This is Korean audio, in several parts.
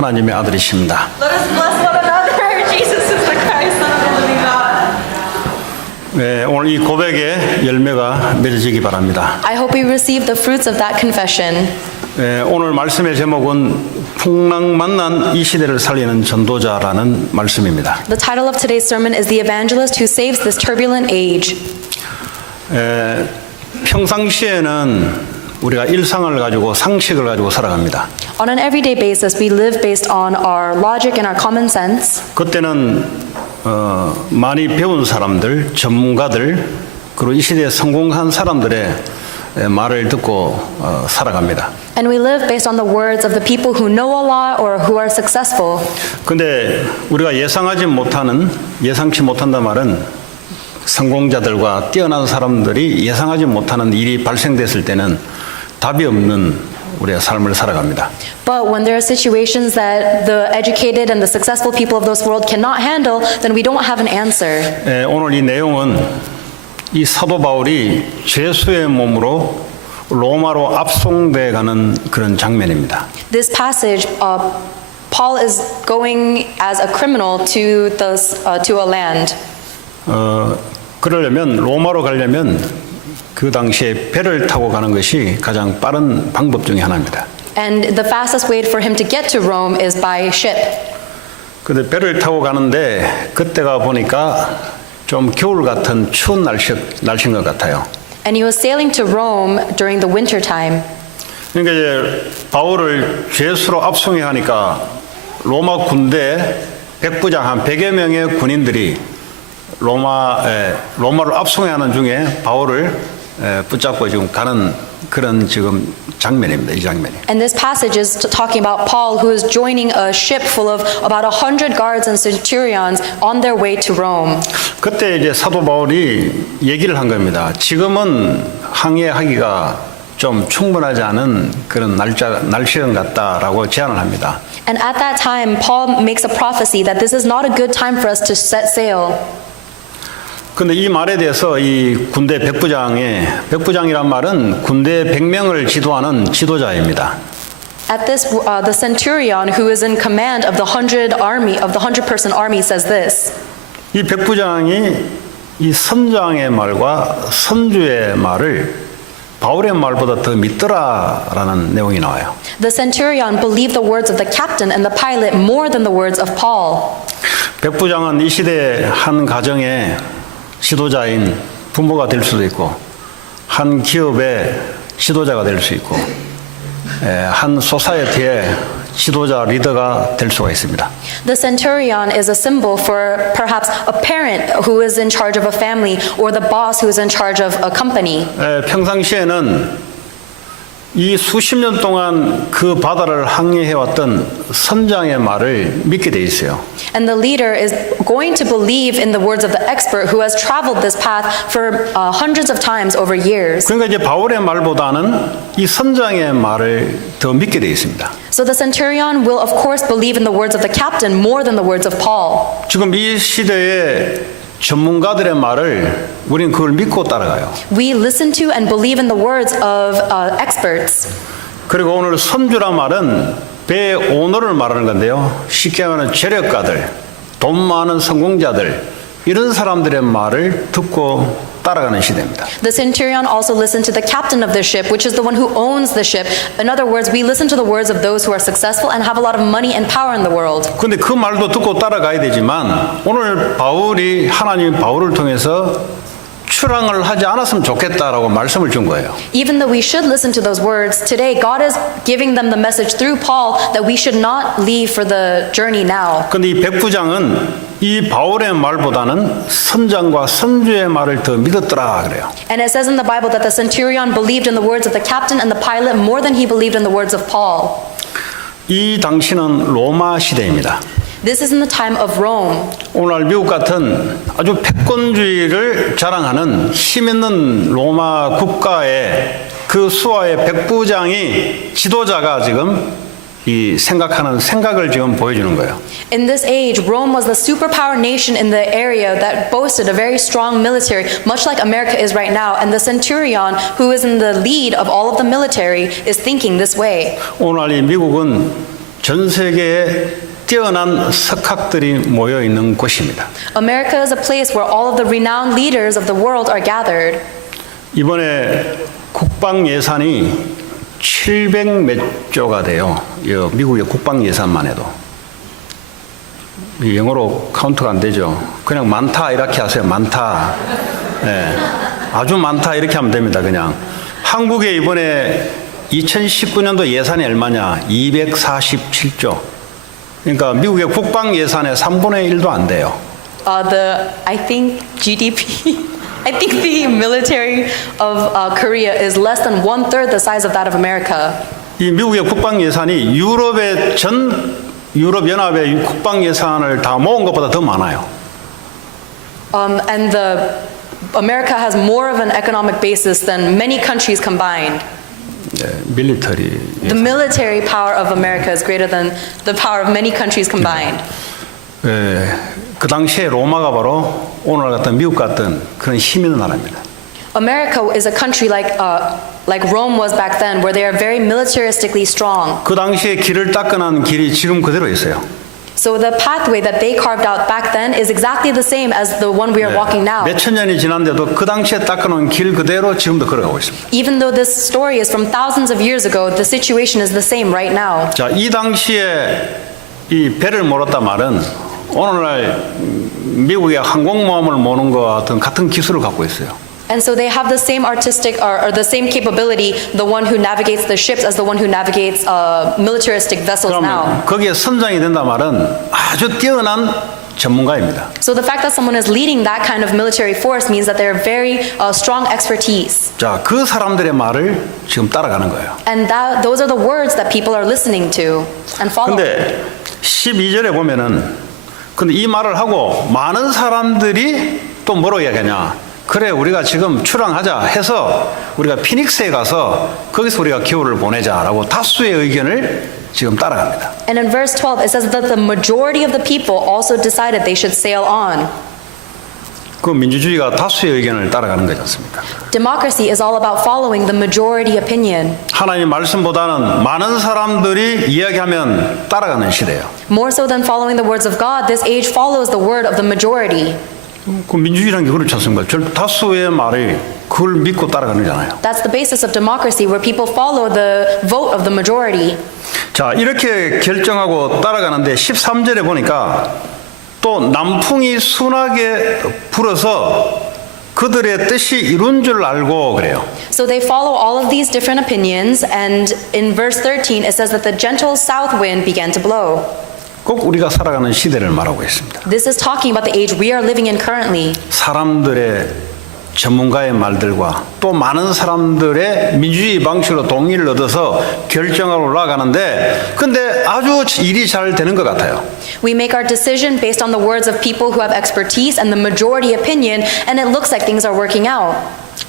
하나님의 아들이십니다. Let us bless one another. Jesus is the Christ, Son of the living God. 네, 오늘 이 고백의 열매가 맺어지기 바랍니다. I hope we receive the fruits of that confession. 네, 오늘 말씀의 제목은 풍랑만난 이 시대를 살리는 전도자라는 말씀입니다. The title of today's sermon is The Evangelist Who Saves This Turbulent Age. 평상시에는 우리가 일상을 가지고 상식을 가지고 살아갑니다. On an everyday basis, we live based on our logic and our common sense. 그때는 많이 배운 사람들, 전문가들, 그리고 이 시대에 성공한 사람들의 말을 듣고 살아갑니다. And we live based on the words of the people who know a lot or who are successful. 근데 우리가 예상치 못한다 말은 성공자들과 뛰어난 사람들이 예상하지 못하는 일이 발생됐을 때는 답이 없는 우리의 삶을 살아갑니다. But when there are situations that the educated and the successful people of this world cannot handle, then we don't have an answer. 오늘 이 내용은 이 사도 바울이 죄수의 몸으로 로마로 압송돼 가는 그런 장면입니다. This passage, Paul is going as a criminal to a land. 그러려면 로마로 가려면 그 당시에 배를 타고 가는 것이 가장 빠른 방법 중에 하나입니다. And the fastest way for him to get to Rome is by ship. 근데 배를 타고 가는데 그때가 보니까 좀 겨울 같은 추운 날씨인 것 같아요. And he was sailing to Rome during the winter time. 그러니까 이제 바울을 죄수로 압송해 하니까 로마 군대 백부장 한 100여 명의 군인들이 로마를 압송해 하는 중에 바울을 붙잡고 지금 가는 그런 지금 장면입니다. 이 장면이. And this passage is talking about Paul, who is joining a ship full of about 100 guards and centurions on their way to Rome. 그때 이제 사도 바울이 얘기를 한 겁니다. 지금은 항해하기가 좀 충분하지 않은 그런 날씨인 같다라고 제안을 합니다. And at that time, Paul makes a prophecy that this is not a good time for us to set sail. 근데 이 말에 대해서 이 군대 백부장이란 말은 군대 100명을 지도하는 지도자입니다. At this, the centurion who is in command of the 100-person army says this. 이 백부장이 이 선장의 말과 선주의 말을 바울의 말보다 더 믿더라라는 내용이 나와요. The centurion believed the words of the captain and the pilot more than the words of Paul. 백부장은 이 시대 한 가정의 지도자인 부모가 될 수도 있고 한 기업의 지도자가 될 수 있고 한 소사이어티의 지도자 리더가 될 수가 있습니다. The centurion is a symbol for perhaps a parent who is in charge of a family or the boss who is in charge of a company. 평상시에는 이 수십 년 동안 그 바다를 항해해왔던 선장의 말을 믿게 돼 있어요. And the leader is going to believe in the words of the expert who has traveled this path for hundreds of times over years. 그러니까 이제 바울의 말보다는 이 선장의 말을 더 믿게 돼 있습니다. So the centurion will of course believe in the words of the captain more than the words of Paul. 지금 이 시대의 전문가들의 말을 우리는 그걸 믿고 따라가요. We listen to and believe in the words of experts. 그리고 오늘 선주란 말은 배 오너를 말하는 건데요. 쉽게 말하면 재력가들, 돈 많은 성공자들 이런 사람들의 말을 듣고 따라가는 시대입니다. The centurion also listened to the captain of the ship, which is the one who owns the ship. In other words, we listen to the words of those who are successful and have a lot of money and power in the world. 근데 그 말도 듣고 따라가야 되지만 오늘 하나님이 바울을 통해서 출항을 하지 않았으면 좋겠다라고 말씀을 준 거예요. Even though we should listen to those words, today God is giving them the message through Paul that we should not leave for the journey now. 근데 이 백부장은 이 바울의 말보다는 선장과 선주의 말을 더 믿었더라 그래요. And it says in the Bible that the centurion believed in the words of the captain and the pilot more than he believed in the words of Paul. 이 당시는 로마 시대입니다. This is in the time of Rome. 오늘날 미국 같은 아주 패권주의를 자랑하는 힘 있는 로마 국가의 그 수하의 백부장이 지도자가 지금 이 생각을 지금 보여주는 거예요. In this age, Rome was the superpower nation in the area that boasted a very strong military, much like America is right now. And the centurion, who is in the lead of all of the military, is thinking this way. 오늘 이 미국은 전 세계에 뛰어난 석학들이 모여 있는 곳입니다. America is a place where all of the renowned leaders of the world are gathered. 이번에 국방 예산이 700몇 조가 돼요. 미국의 국방 예산만 해도. 영어로 카운트가 안 되죠. 그냥 많다 이렇게 하세요. 많다. 예, 아주 많다 이렇게 하면 됩니다. 그냥. 한국에 이번에 2019년도 예산이 얼마냐? 247조. 그러니까 미국의 국방 예산의 3분의 1도 안 돼요. I think GDP, I think the military of Korea is less than 1/3 the size of that of America. 이 미국의 국방 예산이 유럽의 유럽 연합의 국방 예산을 다 모은 것보다 더 많아요. And America has more of an economic basis than many countries combined. 밀리터리. The military power of America is greater than the power of many countries combined. 그 당시에 로마가 바로 오늘 같은 미국 같은 그런 힘 있는 나라입니다. America is a country like Rome was back then, where they are very militaristically strong. 그 당시에 길을 닦아낸 길이 지금 그대로 있어요. So the pathway that they carved out back then is exactly the same as the one we are walking now. 몇천 년이 지났는데도 그 당시에 닦아놓은 길 그대로 지금도 걸어가고 있습니다. Even though this story is from thousands of years ago, the situation is the same right now. 자, 이 당시에 이 배를 몰았단 말은 오늘날 미국의 항공모함을 모는 것 같은 기술을 갖고 있어요. And so they have the same artistic or the same capability, the one who navigates the ships as the one who navigates militaristic vessels now. 그러면 거기에 선장이 된단 말은 아주 뛰어난 전문가입니다. So the fact that someone is leading that kind of military force means that they're very strong expertise. 자, 그 사람들의 말을 지금 따라가는 거예요. And those are the words that people are listening to and following. 근데 12절에 보면은 근데 이 말을 하고 많은 사람들이 또 뭐라고 이야기하냐? 그래, 우리가 지금 출항하자 해서 우리가 피닉스에 가서 거기서 우리가 기후를 보내자라고 다수의 의견을 지금 따라갑니다. And in verse 12 it says that the majority of the people also decided they should sail on. 그 민주주의가 다수의 의견을 따라가는 거지 않습니까? Democracy is all about following the majority opinion. 하나님 말씀보다는 많은 사람들이 이야기하면 따라가는 시대예요. More so than following the words of God, this age follows the word of the majority. 그 민주주의라는 게 그렇지 않습니까? 다수의 말이 그걸 믿고 따라가는 거잖아요. That's the basis of democracy, where people follow the vote of the majority. 자, 이렇게 결정하고 따라가는데 13절에 보니까 또 남풍이 순하게 불어서 그들의 뜻이 이룬 줄 알고 그래요. So they follow all of these different opinions, and in verse 13 it says that the gentle south wind began to blow. 꼭 우리가 살아가는 시대를 말하고 있습니다. This is talking about the age we are living in currently. 사람들의 전문가의 말들과 또 많은 사람들의 민주주의 방식으로 동의를 얻어서 결정하러 올라가는데 근데 아주 일이 잘 되는 것 같아요. We make our decision based on the words of people who have expertise and the majority opinion, and it looks like things are working out.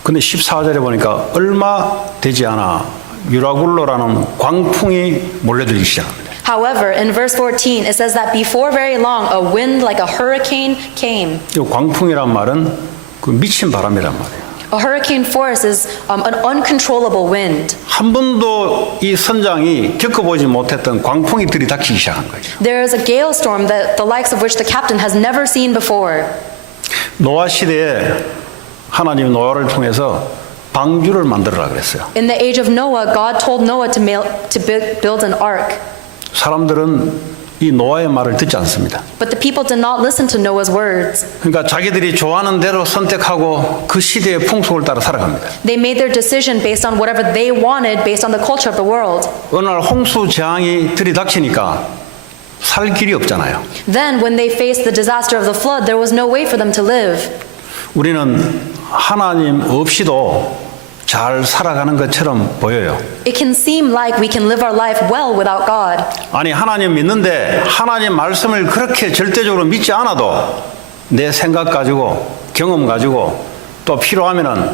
근데 14절에 보니까 얼마 되지 않아 유라굴로라는 광풍이 몰려들기 시작합니다. However, in verse 14 it says that before very long a wind like a hurricane came. 이 광풍이란 말은 그 미친 바람이란 말이에요. A hurricane force is an uncontrollable wind. 한 번도 이 선장이 겪어보지 못했던 광풍이 들이닥치기 시작한 거죠. There is a gale storm that the likes of which the captain has never seen before. 노아 시대에 하나님 노아를 통해서 방주를 만들어라 그랬어요. In the age of Noah, God told Noah to build an ark. 사람들은 이 노아의 말을 듣지 않습니다. But the people did not listen to Noah's words. 그러니까 자기들이 좋아하는 대로 선택하고 그 시대의 풍속을 따라 살아갑니다. They made their decision based on whatever they wanted, based on the culture of the world. 어느 날 홍수 재앙이 들이닥치니까 살 길이 없잖아요. Then, when they faced the disaster of the flood, there was no way for them to live. 우리는 하나님 없이도 잘 살아가는 것처럼 보여요. It can seem like we can live our life well without God. 아니 하나님 믿는데 하나님 말씀을 그렇게 절대적으로 믿지 않아도 내 생각 가지고 경험 가지고 또 필요하면은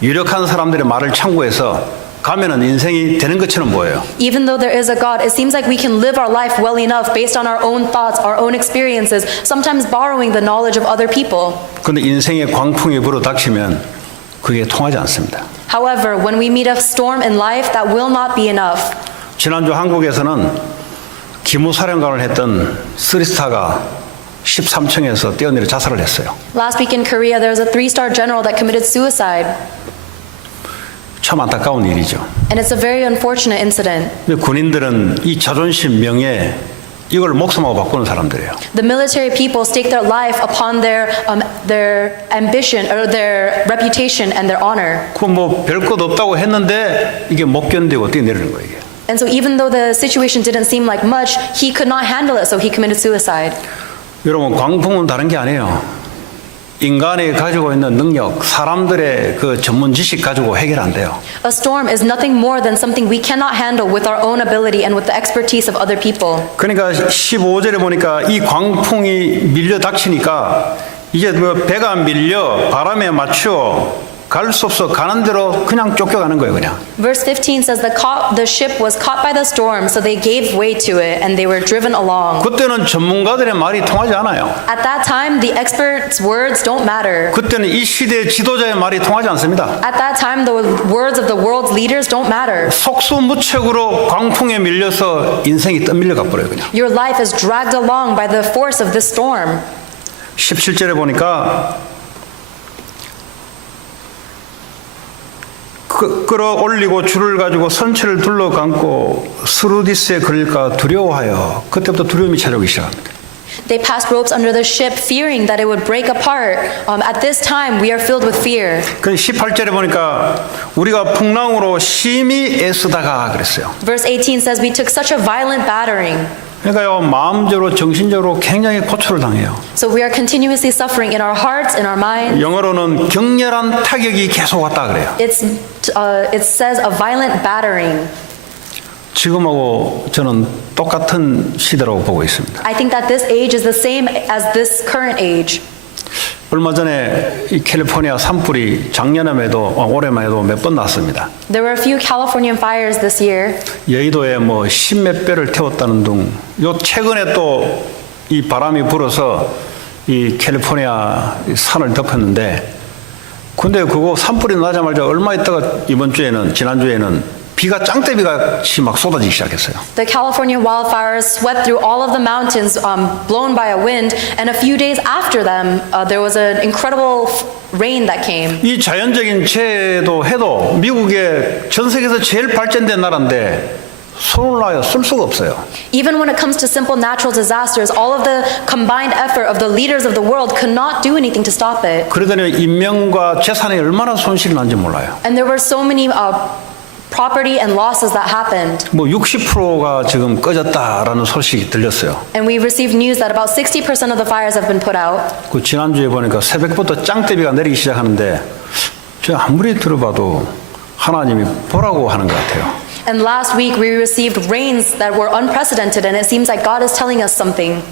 유력한 사람들의 말을 참고해서 가면은 인생이 되는 것처럼 보여요. Even though there is a God, it seems like we can live our life well enough based on our own thoughts, our own experiences, sometimes borrowing the knowledge of other people. 근데 인생의 광풍이 불어닥치면 그게 통하지 않습니다. However, when we meet a storm in life, that will not be enough. 지난주 한국에서는 기무사령관을 했던 스리스타가 13층에서 뛰어내려 자살을 했어요. Last week in Korea, there was a 3-star general that committed suicide, 참 안타까운 일이죠. and it's a very unfortunate incident. 근데 군인들은 이 자존심, 명예 이걸 목숨하고 바꾸는 사람들이에요. The military people stake their life upon their ambition or their reputation and their honor. 그 뭐 별 것 없다고 했는데 이게 못 견디고 뛰어내리는 거예요. 이게. And so even though the situation didn't seem like much, he could not handle it, so he committed suicide. 여러분 광풍은 다른 게 아니에요. 인간이 가지고 있는 능력, 사람들의 그 전문 지식 가지고 해결 안 돼요. A storm is nothing more than something we cannot handle with our own ability and with the expertise of other people. 그러니까 15절에 보니까 이 광풍이 밀려 닥치니까 이제 뭐 배가 밀려 바람에 맞춰 갈 수 없어 가는 대로 그냥 쫓겨가는 거예요, 그냥. Verse 15 says the ship was caught by the storm, so they gave way to it and they were driven along. 그때는 전문가들의 말이 통하지 않아요. At that time, the experts' words don't matter. 그때는 이 시대의 지도자의 말이 통하지 않습니다. At that time, the words of the world's leaders don't matter. 속수무책으로 광풍에 밀려서 인생이 떠밀려 가버려요, 그냥. Your life is dragged along by the force of this storm. 17절에 보니까 끌어올리고 줄을 가지고 선체를 둘러감고 스루디스에 걸릴까 두려워하여 그때부터 두려움이 찾아오기 시작합니다. They passed ropes under the ship, fearing that it would break apart. At this time, we are filled with fear. 그 18절에 보니까 우리가 풍랑으로 심히 애쓰다가 그랬어요. Verse 18 says, we took such a violent battering. 그러니까요, 마음적으로 정신적으로 굉장히 고초를 당해요. So we are continuously suffering in our hearts, in our minds. 영어로는 격렬한 타격이 계속 왔다 그래요. It says a violent battering. 지금하고 저는 똑같은 시대라고 보고 있습니다. I think that this age is the same as this current age. 얼마 전에 이 캘리포니아 산불이 작년에도 올해만에도 몇 번 났습니다. There were a few Californian fires this year. 여의도에 뭐 십몇 배를 태웠다는 등, 요 최근에 또 이 바람이 불어서 이 캘리포니아 산을 덮었는데, 근데 그거 산불이 나자마자 얼마 있다가 지난주에는 비가 짱대비같이 막 쏟아지기 시작했어요. The California wildfires swept through all of the mountains, blown by a wind, and a few days after them, there was an incredible rain that came. 이 자연적인 재해도 해도 미국의 전 세계에서 제일 발전된 나라인데 손을 놔요 쓸 수가 없어요. Even when it comes to simple natural disasters, all of the combined effort of the leaders of the world could not do anything to stop it. 그러더니 인명과 재산에 얼마나 손실이 난지 몰라요. And there were so many property and losses that happened. 뭐 60%가 지금 꺼졌다라는 소식이 들렸어요. And we received news that about 60% of the fires have been put out. 그 지난주에 보니까 새벽부터 짱대비가 내리기 시작하는데 저 아무리 들어봐도 하나님이 보라고 하는 것 같아요. And last week we received rains that were unprecedented, and it seems like God is telling us something.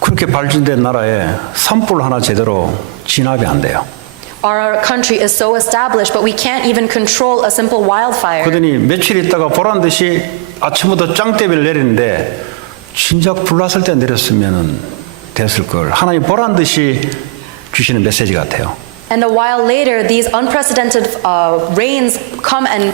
그렇게 발전된 나라에 산불 하나 제대로 진압이 안 돼요. Our country is so established, but we can't even control a simple wildfire. 그러더니 며칠 있다가 보란 듯이 아침부터 짱대비를 내리는데 진작 불났을 때 내렸으면 됐을 걸. 하나님 보란 듯이 주시는 메시지 같아요. And a while later, these unprecedented rains come and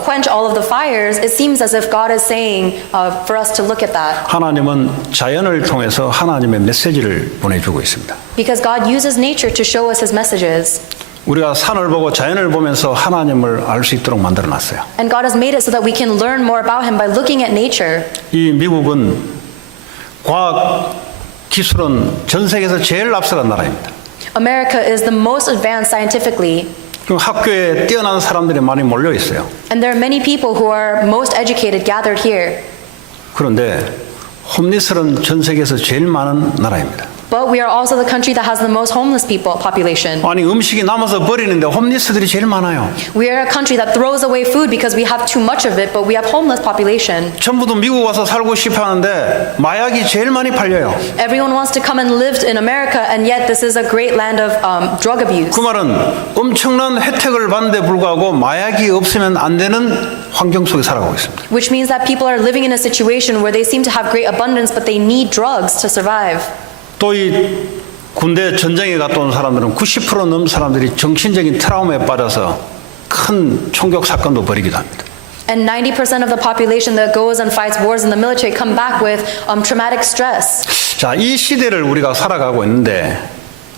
quench all of the fires. It seems as if God is saying for us to look at that. 하나님은 자연을 통해서 하나님의 메시지를 보내주고 있습니다. Because God uses nature to show us His messages. 우리가 산을 보고 자연을 보면서 하나님을 알 수 있도록 만들어놨어요. And God has made it so that we can learn more about Him by looking at nature. 이 미국은 과학 기술은 전 세계에서 제일 앞서간 나라입니다. America is the most advanced scientifically. 그 학교에 뛰어난 사람들이 많이 몰려 있어요. And there are many people who are most educated gathered here. 그런데 홈리스는 전 세계에서 제일 많은 나라입니다. But we are also the country that has the most homeless people population. 아니 음식이 남아서 버리는데 홈리스들이 제일 많아요. We are a country that throws away food because we have too much of it, but we have homeless population. 전부도 미국 와서 살고 싶어 하는데 마약이 제일 많이 팔려요. Everyone wants to come and live in America, and yet this is a great land of drug abuse. 그 말은 엄청난 혜택을 받는데 불구하고 마약이 없으면 안 되는 환경 속에 살아가고 있습니다. Which means that people are living in a situation where they seem to have great abundance, but they need drugs to survive. 또 이 군대 전쟁에 갔다 온 사람들은 90% 넘는 사람들이 정신적인 트라우마에 빠져서 큰 총격 사건도 벌이기도 합니다. And 90% of the population that goes and fights wars in the military come back with traumatic stress. 자, 이 시대를 우리가 살아가고 있는데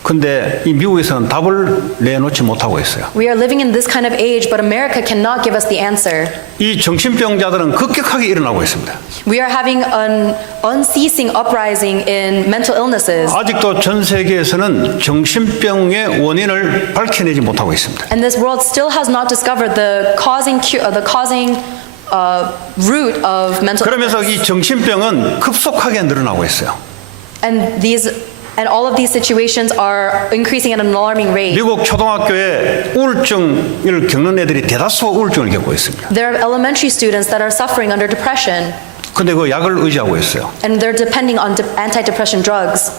근데 이 미국에서는 답을 내놓지 못하고 있어요. We are living in this kind of age, but America cannot give us the answer. 이 정신병자들은 급격하게 일어나고 있습니다. We are having an unceasing uprising in mental illnesses. 아직도 전 세계에서는 정신병의 원인을 밝혀내지 못하고 있습니다. And this world still has not discovered the causing root of mental 그러면서 illness. 이 정신병은 급속하게 늘어나고 있어요. And all of these situations are increasing at an alarming rate. 미국 초등학교에 우울증을 겪는 애들이 대다수 우울증을 겪고 있습니다. There are elementary students that are suffering under depression, 근데 그 약을 의지하고 있어요. and they're depending on antidepressant drugs.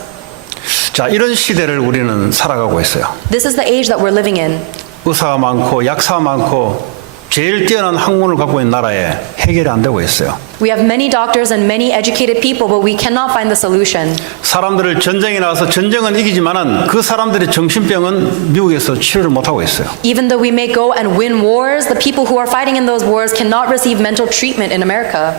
자, 이런 시대를 우리는 살아가고 있어요. This is the age that we're living in. 의사가 많고 약사가 많고 제일 뛰어난 학문을 갖고 있는 나라에 해결이 안 되고 있어요. We have many doctors and many educated people, but we cannot find the solution. 사람들을 전쟁에 나가서 전쟁은 이기지만은 그 사람들의 정신병은 미국에서 치료를 못 하고 있어요. Even though we may go and win wars, the people who are fighting in those wars cannot receive mental treatment in America.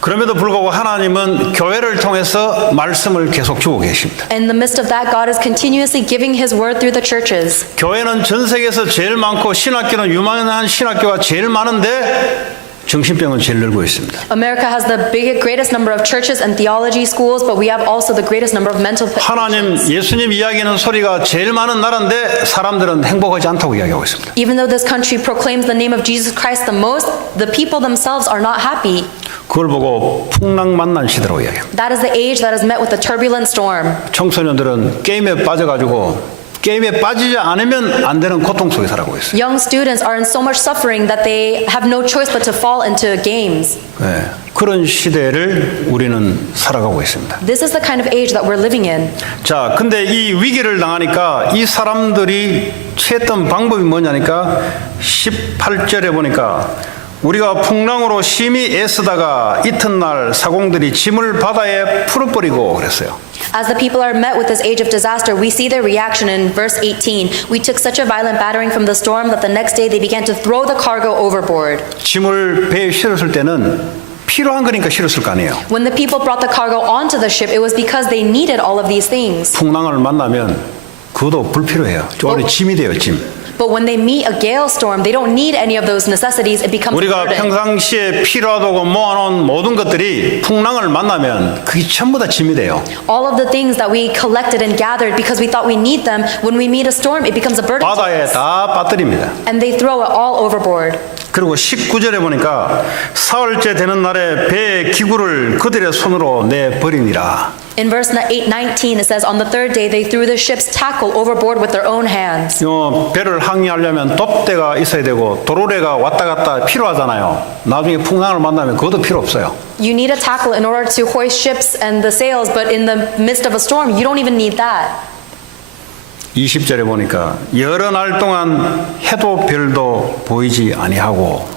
그럼에도 불구하고 하나님은 교회를 통해서 말씀을 계속 주고 계십니다. In the midst of that, God is continuously giving His word through the churches. 교회는 전 세계에서 제일 많고 신학교는 유망한 신학교가 제일 많은데 정신병은 제일 늘고 있습니다. America has the greatest number of churches and theology schools, but we have also the greatest number of mental 하나님, patients. 예수님 이야기하는 소리가 제일 많은 나라인데 사람들은 행복하지 않다고 이야기하고 있습니다. Even though this country proclaims the name of Jesus Christ the most, the people themselves are not happy. 그걸 보고 풍랑 만난 시대라고 이야기합니다. That is the age that is met with a turbulent storm. 청소년들은 게임에 빠져가지고 게임에 빠지지 않으면 안 되는 고통 속에 살아가고 있어요. Young students are in so much suffering that they have no choice but to fall into games. 네, 그런 시대를 우리는 살아가고 있습니다. This is the kind of age that we're living in. 자, 근데 이 위기를 당하니까 이 사람들이 취했던 방법이 뭐냐니까 18절에 보니까 우리가 풍랑으로 심히 애쓰다가 이튿날 사공들이 짐을 바다에 풀어버리고 그랬어요. As the people are met with this age of disaster, we see their reaction in verse 18. We took such a violent battering from the storm that the next day they began to throw the cargo overboard. 짐을 배에 실었을 때는 필요한 거니까 실었을 거 아니에요. When the people brought the cargo onto the ship, it was because they needed all of these things. 풍랑을 만나면 그것도 불필요해요. 원래 짐이 돼요, 짐. But when they meet a gale storm, they don't need any of those necessities. It becomes a 우리가 burden. 평상시에 필요하다고 모아놓은 모든 것들이 풍랑을 만나면 그게 전부 다 짐이 돼요. All of the things that we collected and gathered because we thought we need them, when we meet a storm, it becomes a burden to 바다에 us. 다 빠뜨립니다. And they throw it all overboard. 그리고 19절에 보니까 사흘째 되는 날에 배의 기구를 그들의 손으로 내버리니라. In verse 19, it says, on the third day they threw the ship's tackle overboard with their own hands. 배를 항해하려면 돛대가 있어야 되고 도로래가 왔다 갔다 필요하잖아요. 나중에 풍랑을 만나면 그것도 필요 없어요. You need a tackle in order to hoist ships and the sails, but in the midst of a storm, you don't even need that. 20절에 보니까 여러 날 동안 해도 별도 보이지 아니하고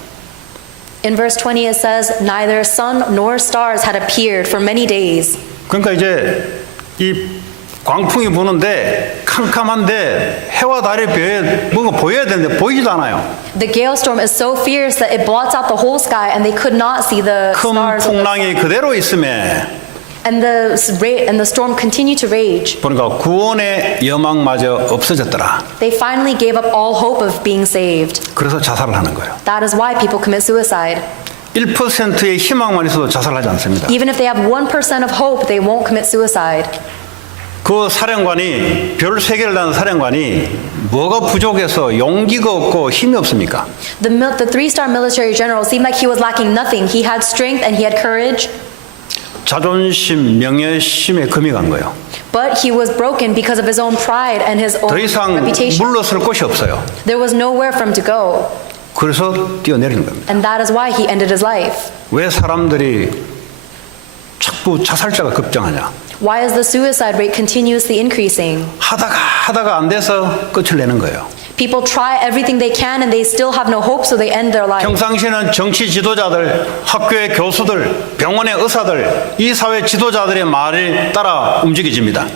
In verse 20, it says, neither sun nor stars had appeared for many days. 그러니까 이제 이 광풍이 부는데 캄캄한데 해와 달이 뭔가 보여야 되는데 보이지도 않아요. The gale storm is so fierce that it blots out the whole sky and they could not see the 큰 stars. 풍랑이 그대로 있음에 And the storm continued to rage. 보니까 구원의 여망마저 없어졌더라. They finally gave up all hope of being saved. 그래서 자살을 하는 거예요. That is why people commit suicide. 1%의 희망만 있어도 자살하지 않습니다. Even if they have 1% of hope, they won't commit suicide. 그 사령관이 별 3개를 단 사령관이 뭐가 부족해서 용기가 없고 힘이 없습니까? The 3-star military general seemed like he was lacking nothing. He had strength and he had courage, 자존심, 명예심에 금이 간 거예요. but he was broken because of his own pride and his own 더 이상 reputation. 물러설 곳이 없어요. There was nowhere for him to go, 그래서 뛰어내리는 겁니다. and that is why he ended his life. 왜 사람들이 자꾸 자살자가 급증하냐? Why is the suicide rate continuously increasing? 하다가 안 돼서 끝을 내는 거예요. People try everything they can and they still have no hope, so they end their life. 평상시에는 정치 지도자들, 학교의 교수들, 병원의 의사들, 이 사회 지도자들의 말을 따라 움직여집니다.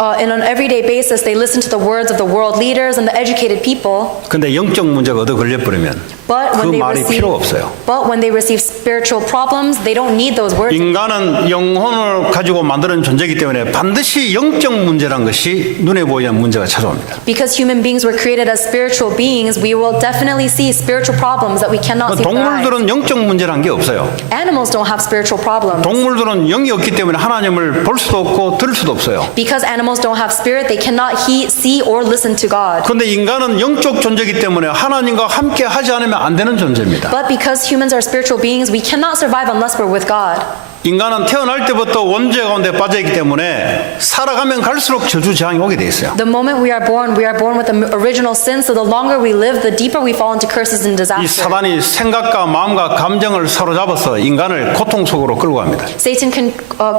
In an everyday basis, they listen to the words of the world leaders and the educated people. 근데 영적 문제가 얻어 걸려버리면 But 그 when they 말이 receive, 필요 없어요. but when they receive spiritual problems, they don't need those words. 인간은 영혼을 가지고 만드는 존재이기 때문에 반드시 영적 문제란 것이 눈에 보이는 문제가 찾아옵니다. Because human beings were created as spiritual beings, we will definitely see spiritual problems that we cannot see with our eyes. 동물들은 영적 문제란 게 없어요. Animals don't have spiritual problems. 동물들은 영이 없기 때문에 하나님을 볼 수도 없고 들을 수도 없어요. Because animals don't have spirit, they cannot see or listen to God. 그런데 인간은 영적 존재이기 때문에 하나님과 함께 하지 않으면 안 되는 존재입니다. But because humans are spiritual beings, we cannot survive unless we're with God. 인간은 태어날 때부터 원죄 가운데 빠져있기 때문에 살아가면 갈수록 저주재앙이 오게 돼 있어요. The moment we are born with the original sin, so the longer we live, the deeper we fall into curses and 이 disaster. 사단이 생각과 마음과 감정을 사로잡아서 인간을 고통 속으로 끌고 갑니다. Satan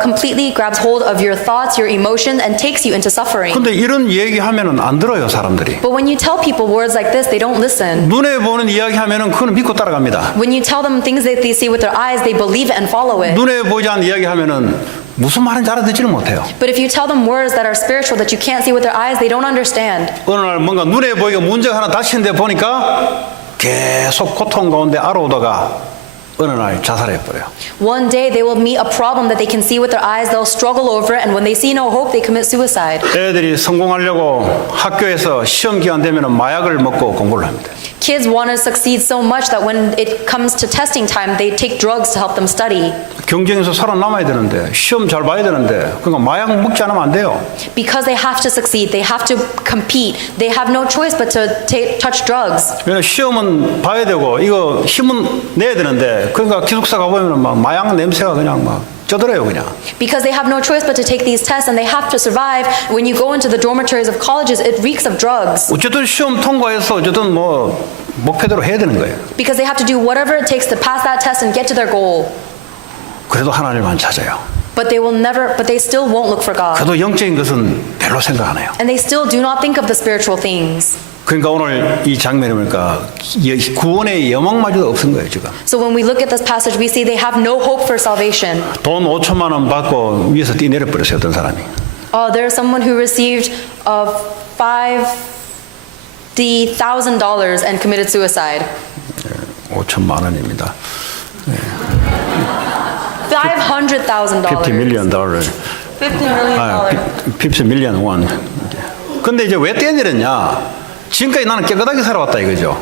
completely grabs hold of your thoughts, your emotions, and takes you into suffering. 근데 이런 얘기하면은 안 들어요, 사람들이. But when you tell people words like this, they don't listen. 눈에 보는 이야기하면은 그거는 믿고 따라갑니다. When you tell them things that they see with their eyes, they believe it and follow it. 눈에 보지 않는 이야기하면은 무슨 말인지 알아듣지를 못해요. But if you tell them words that are spiritual that you can't see with their eyes, they don't understand. 어느 날 뭔가 눈에 보이게 문제가 하나 닥치는데 보니까 계속 고통 가운데 알아오다가 어느 날 자살해버려요. One day they will meet a problem that they can see with their eyes, they'll struggle over it, and when they see no hope, they commit suicide. 애들이 성공하려고 학교에서 시험 기간 되면 마약을 먹고 공부를 합니다. Kids want to succeed so much that when it comes to testing time, they take drugs to help them study. 경쟁에서 살아남아야 되는데 시험 잘 봐야 되는데 그러니까 마약 먹지 않으면 안 돼요. Because they have to succeed, they have to compete, they have no choice but to touch drugs. 그러니까 시험은 봐야 되고 이거 힘은 내야 되는데 그러니까 기숙사 가보면 막 마약 냄새가 그냥 막 쩌들어요 그냥. Because they have no choice but to take these tests and they have to survive. When you go into the dormitories of colleges, it reeks of drugs. 어쨌든 시험 통과해서 어쨌든 뭐 목표대로 해야 되는 거예요. Because they have to do whatever it takes to pass that test and get to their goal. 그래도 하나님만 찾아요. But they still won't look for God. 그래도 영적인 것은 별로 생각 안 해요. And they still do not think of the spiritual things. 그러니까 오늘 이 장면을 보니까 구원의 여망마저도 없은 거예요 지금. So when we look at this passage, we see they have no hope for salvation. 돈 5천만 원 받고 위에서 뛰내려 버렸어요 어떤 사람이. There's someone who received $50,000 and committed suicide. 5천만 원입니다. $500,000. $50 million. $50 million. 50 million won. 근데 이제 왜 뛰내렸냐? 지금까지 나는 깨끗하게 살아왔다 이거죠.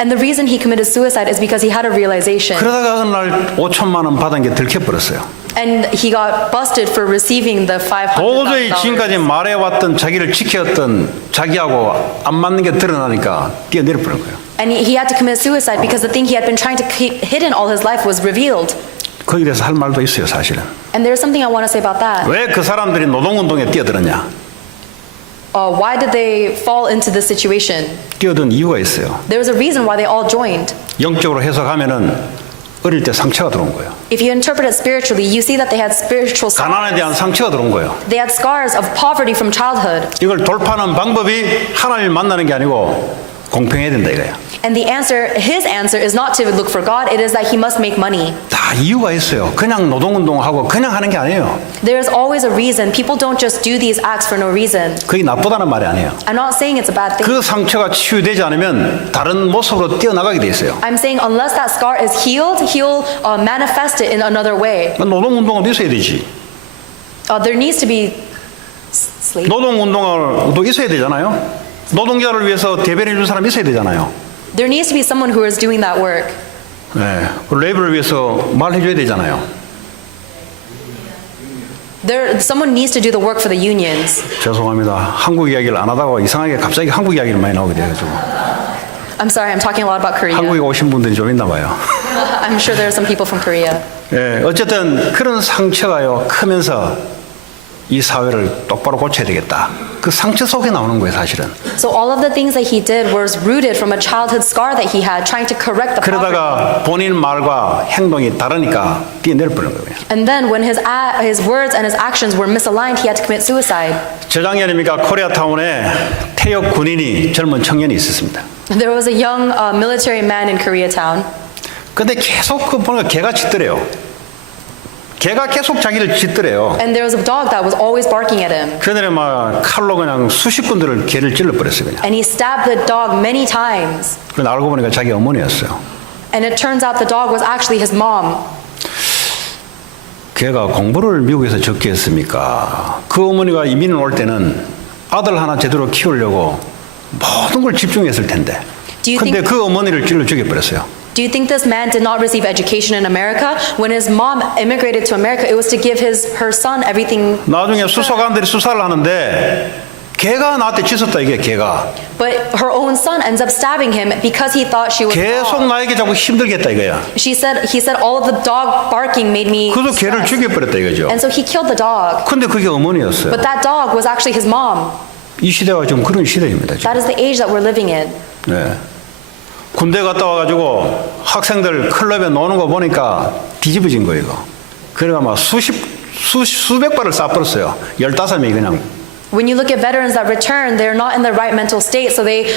And the reason he committed suicide is because he had a realization. 그러다가 어느 날 5천만 원 받은 게 들켜버렸어요. And he got busted for receiving the 도저히 $500,000. 지금까지 말해왔던 자기를 지켰던 자기하고 안 맞는 게 드러나니까 뛰어내려버린 거예요. And he had to commit suicide because the thing he had been trying to keep hidden all his life was revealed. 거기에 대해서 할 말도 있어요 사실은. And there's something I want to say about that. 왜 그 사람들이 노동운동에 뛰어들었냐? Why did they fall into this situation? 뛰어든 이유가 있어요. There was a reason why they all joined. 영적으로 해석하면은 어릴 때 상처가 들어온 거예요. If you interpret it spiritually, you see that they had spiritual 가난에 대한 scars. 상처가 들어온 거예요. They had scars of poverty from childhood. 이걸 돌파하는 방법이 하나님을 만나는 게 아니고 공평해야 된다 이거야. And his answer is not to look for God, it is that he must make money. 다 이유가 있어요. 그냥 노동운동하고 그냥 하는 게 아니에요. There is always a reason. People don't just do these acts for no reason. 그게 나쁘다는 말이 아니에요. I'm not saying it's a bad thing. 그 상처가 치유되지 않으면 다른 모습으로 뛰어나가게 돼 있어요. I'm saying unless that scar is healed, he'll manifest it in another way. 노동운동은 있어야 되지. There needs to be slave. 노동운동도 있어야 되잖아요. 노동자를 위해서 대변해 줄 사람이 있어야 되잖아요. There needs to be someone who is doing that work. 네, 레이블을 위해서 말해줘야 되잖아요. Someone needs to do the work for the unions. 죄송합니다. 한국 이야기를 안 하다가 이상하게 갑자기 한국 이야기를 많이 나오게 돼가지고 I'm sorry, I'm talking a lot about Korea. 한국에 오신 분들이 좀 있나 봐요. I'm sure there are some people from Korea. 예, 어쨌든 그런 상처가요 크면서 이 사회를 똑바로 고쳐야 되겠다. 그 상처 속에 나오는 거예요, 사실은. So all of the things that he did was rooted from a childhood scar that he had, trying to correct the poverty. 그러다가 본인 말과 행동이 다르니까 뛰어내려버리는 거예요. And then when his words and his actions were misaligned, he had to commit suicide. 저작년입니까 코리아타운에 퇴역 군인이 젊은 청년이 있었습니다. There was a young military man in Koreatown. 근데 계속 그 보니까 개가 짖더래요. 개가 계속 자기를 짖더래요. And there was a dog that was always barking at him. 그날에 막 칼로 그냥 수십 군데를 개를 찔러버렸어요. 그냥. And he stabbed the dog many times. 그런데 알고 보니까 자기 어머니였어요. And it turns out the dog was actually his mom. 걔가 공부를 미국에서 적게 했습니까? 그 어머니가 이민을 올 때는 아들 하나 제대로 키우려고 모든 걸 집중했을 텐데. Do you 근데 think- 그 어머니를 찔러 죽여버렸어요. Do you think this man did not receive education in America? When his mom immigrated to America, it was to give her son everything. 나중에 수사관들이 수사를 하는데 걔가 나한테 짖었다 이게 걔가. But her own son ends up stabbing him because he thought she was 계속 wrong. 나에게 자꾸 힘들겠다 이거야. He said all of the dog barking made me 그래서 걔를 stressed. 죽여버렸다 이거죠. And so he killed the dog. 근데 그게 어머니였어요. But that dog was actually his mom. 이 시대가 좀 그런 시대입니다. 지금. That is the age that we're living in. 네. 군대 갔다 와가지고 학생들 클럽에 노는 거 보니까 뒤집어진 거예요. 이거. 그래가 막 수백 발을 쏴버렸어요. 15명이 그냥. When you look at veterans that return, they're not in the right mental state, so they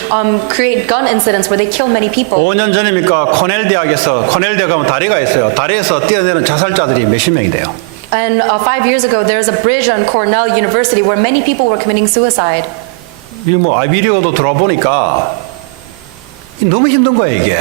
create gun incidents where they kill many people. 5년 전입니까? 코넬 대학에서 코넬 대학 가면 다리가 있어요. 다리에서 뛰어내는 자살자들이 몇십 명이 돼요. And 5 years ago, there was a bridge on Cornell University where many people were committing suicide. 이 뭐 아이비리어도 들어와 보니까 너무 힘든 거예요 이게.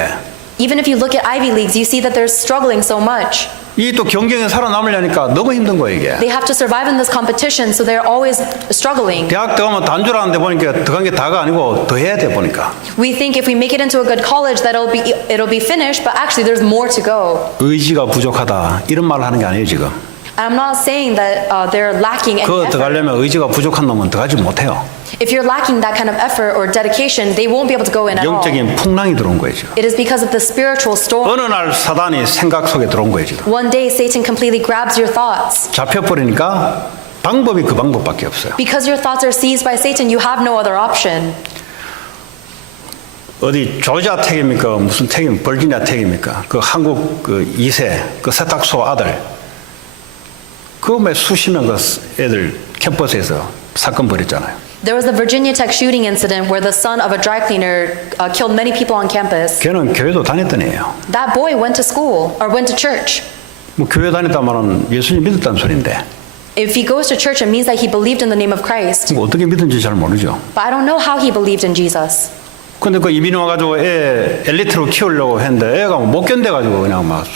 Even if you look at Ivy Leagues, you see that they're struggling so much. 이 또 경쟁에 살아남으려니까 너무 힘든 거예요 이게. They have to survive in this competition, so they're always struggling. 대학 들어가면 단주라는데 보니까 들어간 게 다가 아니고 더 해야 돼 보니까. We think if we make it into a good college that it'll be finished, but actually there's more to go. 의지가 부족하다 이런 말을 하는 게 아니에요 지금. And I'm not saying that they're lacking any 그거 effort. 들어가려면 의지가 부족한 놈은 들어가지 못해요. If you're lacking that kind of effort or dedication, they won't be able to go in at all. 영적인 풍랑이 들어온 거예요 지금. It is because of the spiritual storm. 어느 날 사단이 생각 속에 들어온 거예요 지금. One day Satan completely grabs your thoughts. 잡혀버리니까 방법이 그 방법밖에 없어요. Because your thoughts are seized by Satan, you have no other option. 어디 조지아 택입니까? 무슨 택입니까? 버지니아 택입니까? 그 한국 그 2세 그 세탁소 아들 그 몇 수십 명 그 애들 캠퍼스에서 사건 벌였잖아요. There was the Virginia Tech shooting incident where the son of a dry cleaner killed many people on campus. 걔는 교회도 다녔던 애예요. That boy went to school or went to church. 뭐 교회 다녔다면은 예수님 믿었다는 소리인데 If he goes to church, it means that he believed in the name of Christ. 뭐 어떻게 믿은지 잘 모르죠. But I don't know how he believed in Jesus. 근데 그 이민 와가지고 애 엘리트로 키우려고 했는데 애가 못 견뎌가지고 그냥 막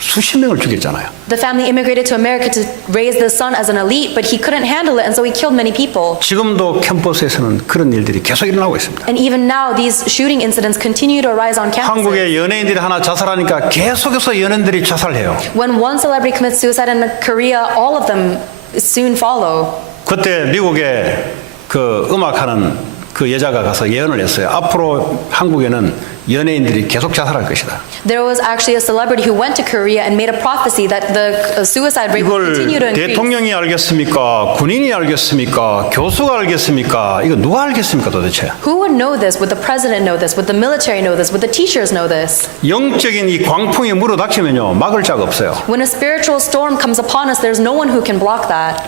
수십 명을 죽였잖아요. The family immigrated to America to raise the son as an elite, but he couldn't handle it, and so he killed many people. 지금도 캠퍼스에서는 그런 일들이 계속 일어나고 있습니다. And even now, these shooting incidents continue to arise on campuses. 한국의 연예인들이 하나 자살하니까 계속해서 연예인들이 자살해요. When one celebrity commits suicide in Korea, all of them soon follow. 그때 미국에 그 음악하는 그 여자가 가서 예언을 했어요. 앞으로 한국에는 연예인들이 계속 자살할 것이다. There was actually a celebrity who went to Korea and made a prophecy that the suicide rate will continue to 이걸 increase. 대통령이 알겠습니까? 군인이 알겠습니까? 교수가 알겠습니까? 이거 누가 알겠습니까 도대체? Who would know this? Would the president know this? Would the military know this? Would the teachers know this? 영적인 이 광풍이 물어닥치면요 막을 자가 없어요. When a spiritual storm comes upon us, there's no one who can block that.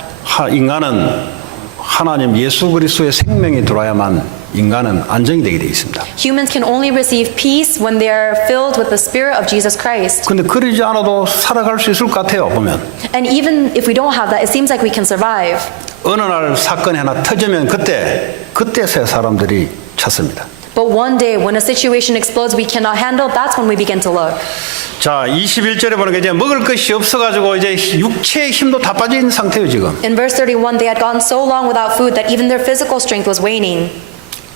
인간은 하나님 예수 그리스도의 생명이 들어야만 인간은 안정이 되게 되어 있습니다. Humans can only receive peace when they are filled with the Spirit of Jesus Christ. 근데 그러지 않아도 살아갈 수 있을 것 같아요 보면. And even if we don't have that, it seems like we can survive. 어느 날 사건이 하나 터지면 그때서야 사람들이 찾습니다. But one day, when a situation explodes we cannot handle, that's when we begin to look. 자, 21절에 보니까 이제 먹을 것이 없어가지고 이제 육체의 힘도 다 빠진 상태예요 지금. In verse 31, they had gone so long without food that even their physical strength was waning.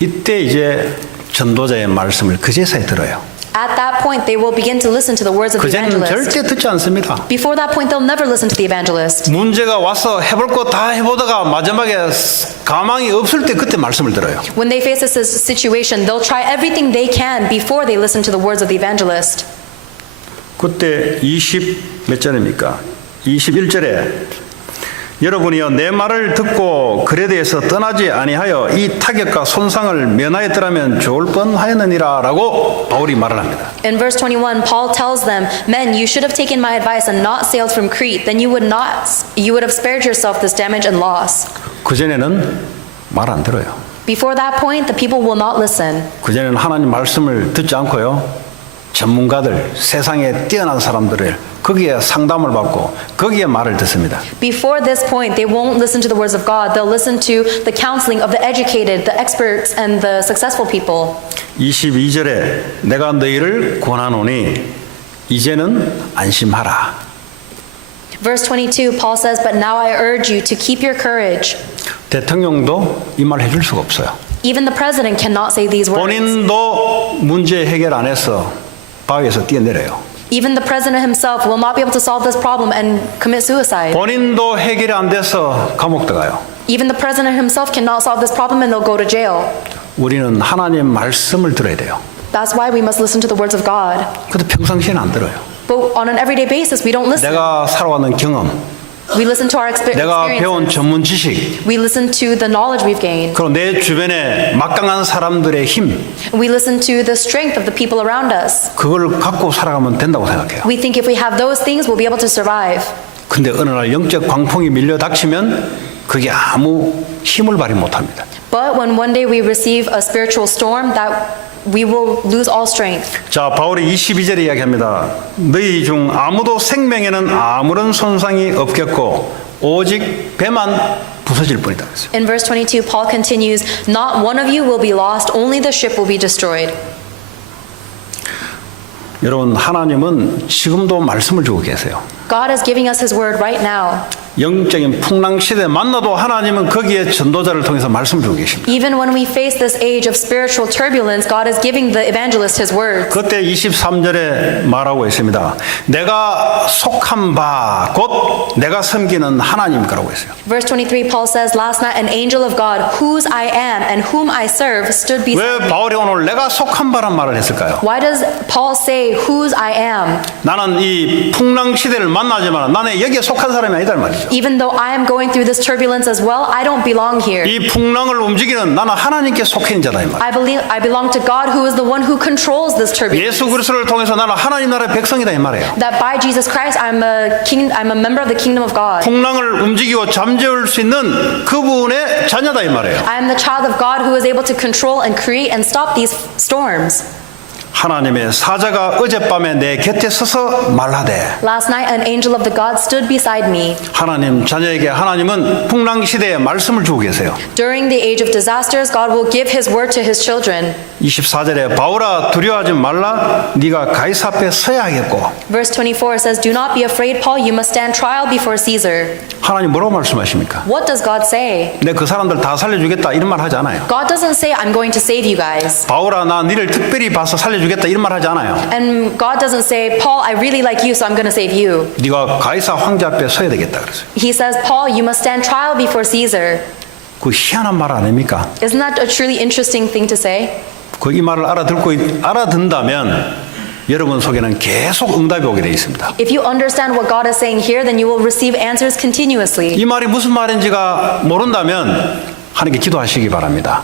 이때 이제 전도자의 말씀을 그제서야 들어요. At that point, they will begin to listen to the words of the 그제는 evangelist. 절대 듣지 않습니다. Before that point, they'll never listen to the evangelist. 문제가 와서 해볼 거 다 해보다가 마지막에 가망이 없을 때 그때 말씀을 들어요. When they face this situation, they'll try everything they can before they listen to the words of the evangelist. 그때 20몇 절입니까? 21절에 여러분이여 내 말을 듣고 그에 대해서 떠나지 아니하여 이 타격과 손상을 면하였더라면 좋을 뻔하였느니라 라고 바울이 말을 합니다. In verse 21, Paul tells them, "Men, you should have taken my advice and not sailed from Crete. Then you would have spared yourself this damage and loss." 그전에는 말 안 들어요. Before that point, the people will not listen. 그전에는 하나님 말씀을 듣지 않고요. 전문가들, 세상에 뛰어난 사람들을 거기에 상담을 받고 거기에 말을 듣습니다. Before this point, they won't listen to the words of God. They'll listen to the counseling of the educated, the experts, and the successful people. 22절에 내가 너희를 권하노니 이제는 안심하라. Verse 22, Paul says, "But now I urge you to keep your courage." 대통령도 이 말 해줄 수가 없어요. Even the president cannot say these words. 본인도 문제 해결 안 해서 바위에서 뛰어내려요. Even the president himself will not be able to solve this problem and commit suicide. 본인도 해결이 안 돼서 감옥 들어가요. Even the president himself cannot solve this problem and they'll go to jail. 우리는 하나님 말씀을 들어야 돼요. That's why we must listen to the words of God. 근데 평상시에는 안 들어요. But on an everyday basis, we don't listen. 내가 살아왔는 경험, We listen to our 내가 배운 experiences. 전문 지식, We listen to the knowledge we've gained. 그리고 내 주변에 막강한 사람들의 힘, We listen to the strength of the people around us. 그걸 갖고 살아가면 된다고 생각해요. We think if we have those things, we'll be able to survive. 근데 어느 날 영적 광풍이 밀려 닥치면 그게 아무 힘을 발휘 못합니다. But when one day we receive a spiritual storm, that we will lose all strength. 자, 바울이 22절에 이야기합니다. 너희 중 아무도 생명에는 아무런 손상이 없겠고 오직 배만 부서질 뿐이다. 그랬어요. In verse 22, Paul continues, "Not one of you will be lost, only the ship will be destroyed." 여러분, 하나님은 지금도 말씀을 주고 계세요. God is giving us His word right now. 영적인 풍랑 시대에 만나도 하나님은 거기에 전도자를 통해서 말씀을 주고 계십니다. Even when we face this age of spiritual turbulence, God is giving the evangelist his words. 그때 23절에 말하고 있습니다. 내가 속한 바 곧 내가 섬기는 하나님 거라고 했어요. Verse 23, Paul says, "Last night an angel of God, whose I am and whom I serve, stood beside 왜 me." 바울이 오늘 내가 속한 바란 말을 했을까요? Why does Paul say, "whose I am"? 나는 이 풍랑 시대를 만나지만 나는 여기에 속한 사람이 아니다 이 말이죠. Even though I am going through this turbulence as well, I don't belong here. 이 풍랑을 움직이는 나는 하나님께 속해 있는 자다 이 말. I belong to God, who is the one who controls this turbulence. 예수 그리스도를 통해서 나는 하나님 나라의 백성이다 이 말이에요. That by Jesus Christ, I'm a member of the kingdom of God. 풍랑을 움직이고 잠재울 수 있는 그분의 자녀다 이 말이에요. I am the child of God who is able to control and create and stop these storms. 하나님의 사자가 어젯밤에 내 곁에 서서 말하되 Last night, an angel of the God stood beside me. 하나님 자녀에게 하나님은 풍랑 시대에 말씀을 주고 계세요. During the age of disasters, God will give His word to His children. 24절에 바울아 두려워하지 말라 네가 가이사 앞에 서야 하겠고 Verse 24 says, "Do not be afraid, Paul. You must stand trial before Caesar." 하나님 뭐라고 말씀하십니까? What does God say? 내 그 사람들 다 살려주겠다 이런 말 하지 않아요. God doesn't say, "I'm going to save you guys." 바울아 나 니를 특별히 봐서 살려주겠다 이런 말 하지 않아요. And God doesn't say, "Paul, I really like you, so I'm going to save you." 네가 가이사 황제 앞에 서야 되겠다 그랬어요. He says, "Paul, you must stand trial before Caesar." 그 희한한 말 아닙니까? Isn't that a truly interesting thing to say? 그 이 말을 알아듣는다면 여러분 속에는 계속 응답이 오게 되어 있습니다. If you understand what God is saying here, then you will receive answers continuously. 이 말이 무슨 말인지가 모른다면 하나님께 기도하시기 바랍니다.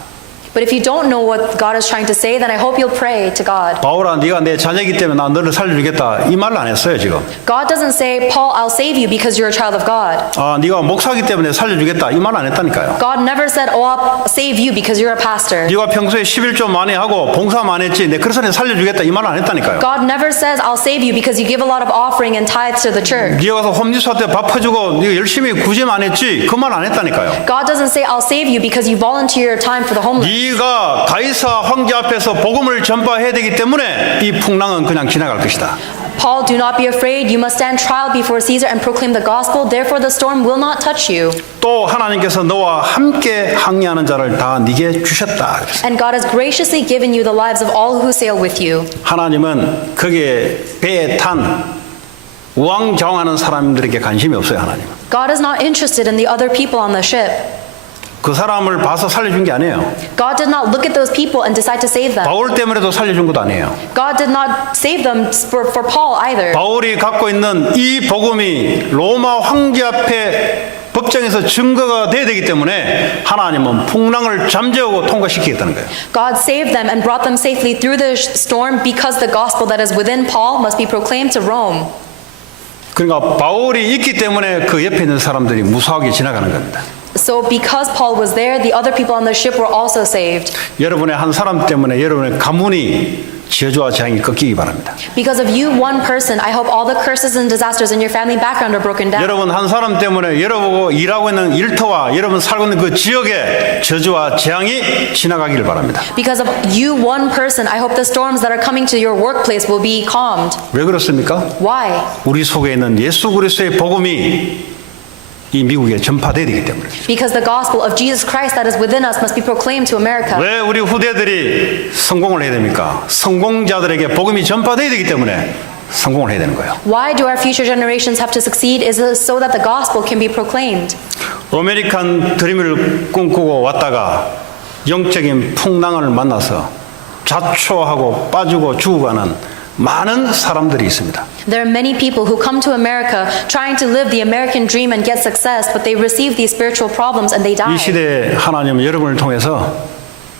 But if you don't know what God is trying to say, then I hope you'll pray to God. 바울아 네가 내 자녀이기 때문에 나 너를 살려주겠다 이 말을 안 했어요 지금. God doesn't say, "Paul, I'll save you because you're a child of God." 아 네가 목사이기 때문에 살려주겠다 이 말 안 했다니까요. God never said, "Oh, I'll save you because you're a pastor." 네가 평소에 11조 많이 하고 봉사 많이 했지 내 그래서 내 살려주겠다 이 말 안 했다니까요. God never says, "I'll save you because you give a lot of offering and tithes to the church." 네가 가서 홈리스한테 밥 퍼주고 네가 열심히 구제 많이 했지 그 말 안 했다니까요. God doesn't say, "I'll save you because you volunteer your time for the homeless." 네가 가이사 황제 앞에서 복음을 전파해야 되기 때문에 이 풍랑은 그냥 지나갈 것이다. Paul, do not be afraid. You must stand trial before Caesar and proclaim the gospel. Therefore, the storm will not touch you. 또 하나님께서 너와 함께 항해하는 자를 다 네게 주셨다. And God has graciously given you the lives of all who sail with you. 하나님은 거기에 배에 탄 우왕좌왕하는 사람들에게 관심이 없어요. 하나님은. God is not interested in the other people on the ship. 그 사람을 봐서 살려준 게 아니에요. God did not look at those people and decide to save them. 바울 때문에도 살려준 것도 아니에요. God did not save them for Paul either. 바울이 갖고 있는 이 복음이 로마 황제 앞에 법정에서 증거가 돼야 되기 때문에 하나님은 풍랑을 잠재우고 통과시키겠다는 거예요. God saved them and brought them safely through the storm because the gospel that is within Paul must be proclaimed to Rome. 그러니까 바울이 있기 때문에 그 옆에 있는 사람들이 무사하게 지나가는 겁니다. So because Paul was there, the other people on the ship were also saved. 여러분의 한 사람 때문에 여러분의 가문이 저주와 재앙이 꺾이기 바랍니다. Because of you, one person, I hope all the curses and disasters in your family background are broken down. 여러분 한 사람 때문에 여러분 일하고 있는 일터와 여러분 살고 있는 그 지역에 저주와 재앙이 지나가기를 바랍니다. Because of you, one person, I hope the storms that are coming to your workplace will be calmed. 왜 그렇습니까? Why? 우리 속에 있는 예수 그리스도의 복음이 이 미국에 전파돼야 되기 때문에. Because the gospel of Jesus Christ that is within us must be proclaimed to America. 왜 우리 후대들이 성공을 해야 됩니까? 성공자들에게 복음이 전파돼야 되기 때문에 성공을 해야 되는 거예요. Why do our future generations have to succeed? Is it so that the gospel can be proclaimed? 아메리칸 드림을 꿈꾸고 왔다가 영적인 풍랑을 만나서 자초하고 빠지고 죽어가는 많은 사람들이 있습니다. There are many people who come to America trying to live the American dream and get success, but they receive these spiritual problems and they 이 die. 시대에 하나님은 여러분을 통해서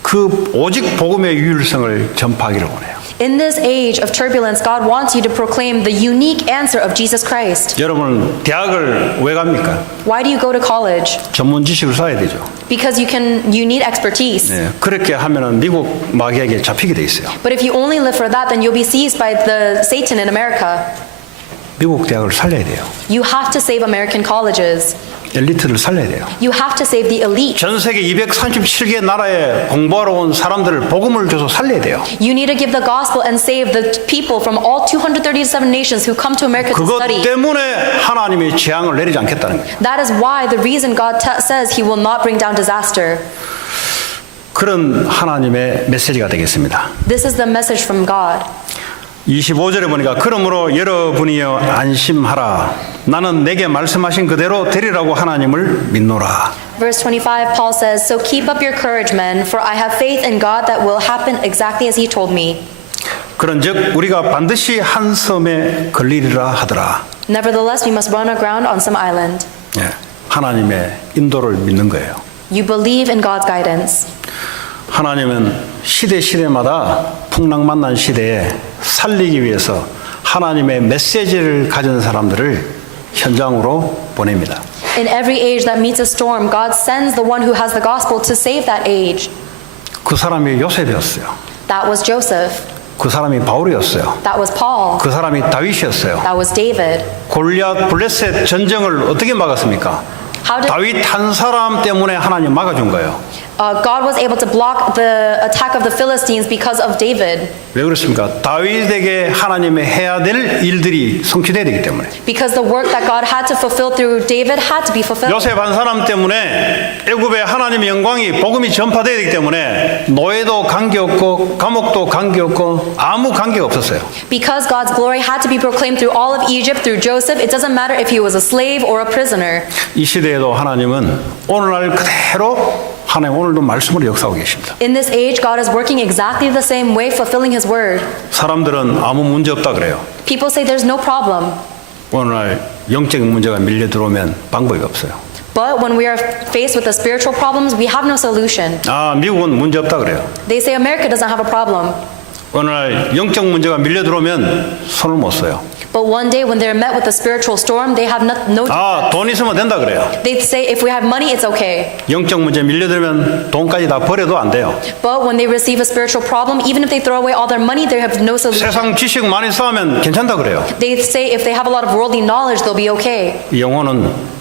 그 오직 복음의 유일성을 전파하기를 원해요. In this age of turbulence, God wants you to proclaim the unique answer of Jesus Christ. 여러분은 대학을 왜 갑니까? Why do you go to college? 전문 지식을 쌓아야 되죠. Because you need expertise. 네, 그렇게 하면은 미국 마귀에게 잡히게 돼 있어요. But if you only live for that, then you'll be seized by the Satan in America. 미국 대학을 살려야 돼요. You have to save American colleges. 엘리트를 살려야 돼요. You have to save the elite. 전 세계 237개 나라에 공부하러 온 사람들을 복음을 줘서 살려야 돼요. You need to give the gospel and save the people from all 237 nations who come to America to 그것 study. 때문에 하나님이 재앙을 내리지 않겠다는 거예요. That is why the reason God says He will not bring down disaster. 그런 하나님의 메시지가 되겠습니다. This is the message from God. 25절에 보니까 그러므로 여러분이여 안심하라. 나는 내게 말씀하신 그대로 되리라고 하나님을 믿노라. Verse 25, Paul says, So keep up your courage, men, for I have faith in God that will happen exactly as He told me. 그런즉 우리가 반드시 한 섬에 걸리리라 하더라. Nevertheless, we must run aground on some island. 예, 하나님의 인도를 믿는 거예요. You believe in God's guidance. 하나님은 시대마다 풍랑 만난 시대에 살리기 위해서 하나님의 메시지를 가진 사람들을 현장으로 보냅니다. In every age that meets a storm, God sends the one who has the gospel to save that age. 그 사람이 요셉이었어요. That was Joseph. 그 사람이 바울이었어요. That was Paul. 그 사람이 다윗이었어요. That was David. 골리앗 블레셋 전쟁을 어떻게 막았습니까? How did 다윗 한 사람 때문에 하나님 막아준 거예요. God was able to block the attack of the Philistines because of David? 왜 그렇습니까? 다윗에게 하나님의 해야 될 일들이 성취돼야 되기 때문에. Because the work that God had to fulfill through David had to be fulfilled. 요셉 한 사람 때문에 애굽의 하나님의 영광이 복음이 전파돼야 되기 때문에 노예도 관계없고 감옥도 관계없고 아무 관계가 없었어요. Because God's glory had to be proclaimed through all of Egypt through Joseph, it doesn't matter if he was a slave or a prisoner. 이 시대에도 하나님은 오늘날 그대로 하나님 오늘도 말씀으로 역사하고 계십니다. In this age, God is working exactly the same way, fulfilling His word. 사람들은 아무 문제 없다 그래요. People say there's no problem. 오늘날 영적인 문제가 밀려 들어오면 방법이 없어요. But when we are faced with the spiritual problems, we have no solution. 아, 미국은 문제 없다 그래요. They say America doesn't have a problem. 오늘날 영적 문제가 밀려 들어오면 손을 못 써요. But one day when they're met with a spiritual storm, they have no 아, 돈 있으면 된다 그래요. They say if we have money, it's okay. 영적 문제 밀려들면 돈까지 다 버려도 안 돼요. But when they receive a spiritual problem, even if they throw away all their money, they have no solution. 세상 지식 많이 쌓으면 괜찮다 그래요. They say if they have a lot of worldly knowledge, they'll be okay. 이 영혼은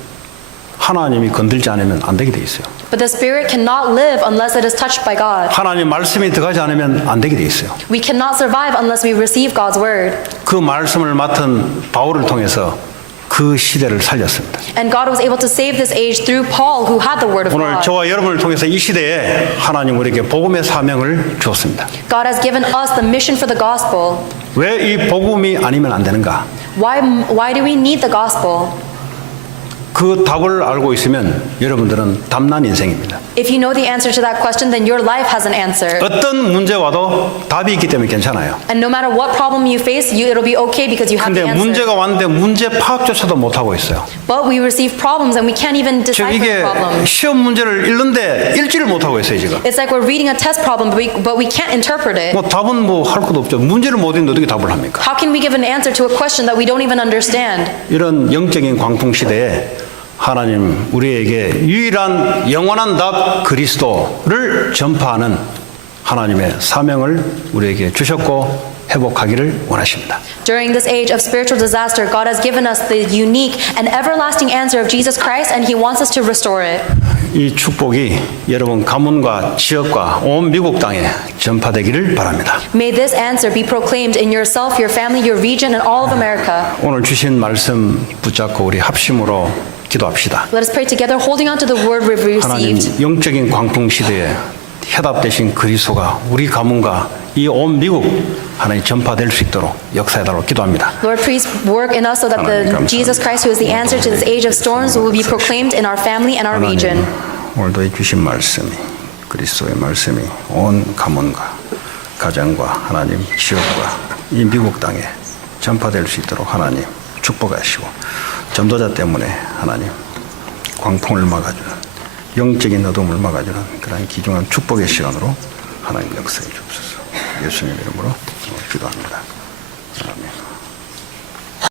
하나님이 건들지 않으면 안 되게 돼 있어요. But the spirit cannot live unless it is touched by God. 하나님 말씀이 들어가지 않으면 안 되게 돼 있어요. We cannot survive unless we receive God's word. 그 말씀을 맡은 바울을 통해서 그 시대를 살렸습니다. And God was able to save this age through Paul, who had the word of 오늘 God. 저와 여러분을 통해서 이 시대에 하나님 우리에게 복음의 사명을 주었습니다. God has given us the mission for the gospel. 왜 이 복음이 아니면 안 되는가? Why do we need the gospel? 그 답을 알고 있으면 여러분들은 담난 인생입니다. If you know the answer to that question, then your life has an answer. 어떤 문제 와도 답이 있기 때문에 괜찮아요. And no matter what problem you face, it'll be okay because you have 근데 the answer. 문제가 왔는데 문제 파악조차도 못하고 있어요. But we receive problems and we can't even 지금 decipher the 이게 problem. 시험 문제를 읽는데 읽지를 못하고 있어요 지금. It's like we're reading a test problem, but we can't interpret it. 뭐 답은 뭐 할 것도 없죠. 문제를 못 읽는데 어떻게 답을 합니까? How can we give an answer to a question that we don't even understand? 이런 영적인 광풍 시대에 하나님 우리에게 유일한 영원한 답 그리스도를 전파하는 하나님의 사명을 우리에게 주셨고 회복하기를 원하십니다. During this age of spiritual disaster, God has given us the unique and everlasting answer of Jesus Christ, and He wants us to restore it. 이 축복이 여러분 가문과 지역과 온 미국 땅에 전파되기를 바랍니다. May this answer be proclaimed in yourself, your family, your region, and all of America. 오늘 주신 말씀 붙잡고 우리 합심으로 기도합시다. Let us pray together, holding on to the word we've 하나님 received. 영적인 광풍 시대에 해답되신 그리스도가 우리 가문과 이 온 미국 하나님 전파될 수 있도록 역사해달라고 기도합니다. Lord, please work in us so that the Jesus Christ, who is the answer to this age of storms, will be proclaimed in our family and our region. 오늘도 주신 말씀이 그리스도의 말씀이 온 가문과 가정과 하나님 지역과 이 미국 땅에 전파될 수 있도록 하나님 축복하시고 전도자 때문에 하나님 광풍을 막아주는 영적인 어둠을 막아주는 그런 귀중한 축복의 시간으로 하나님 역사해 주옵소서. 예수님 이름으로 기도합니다. 아멘.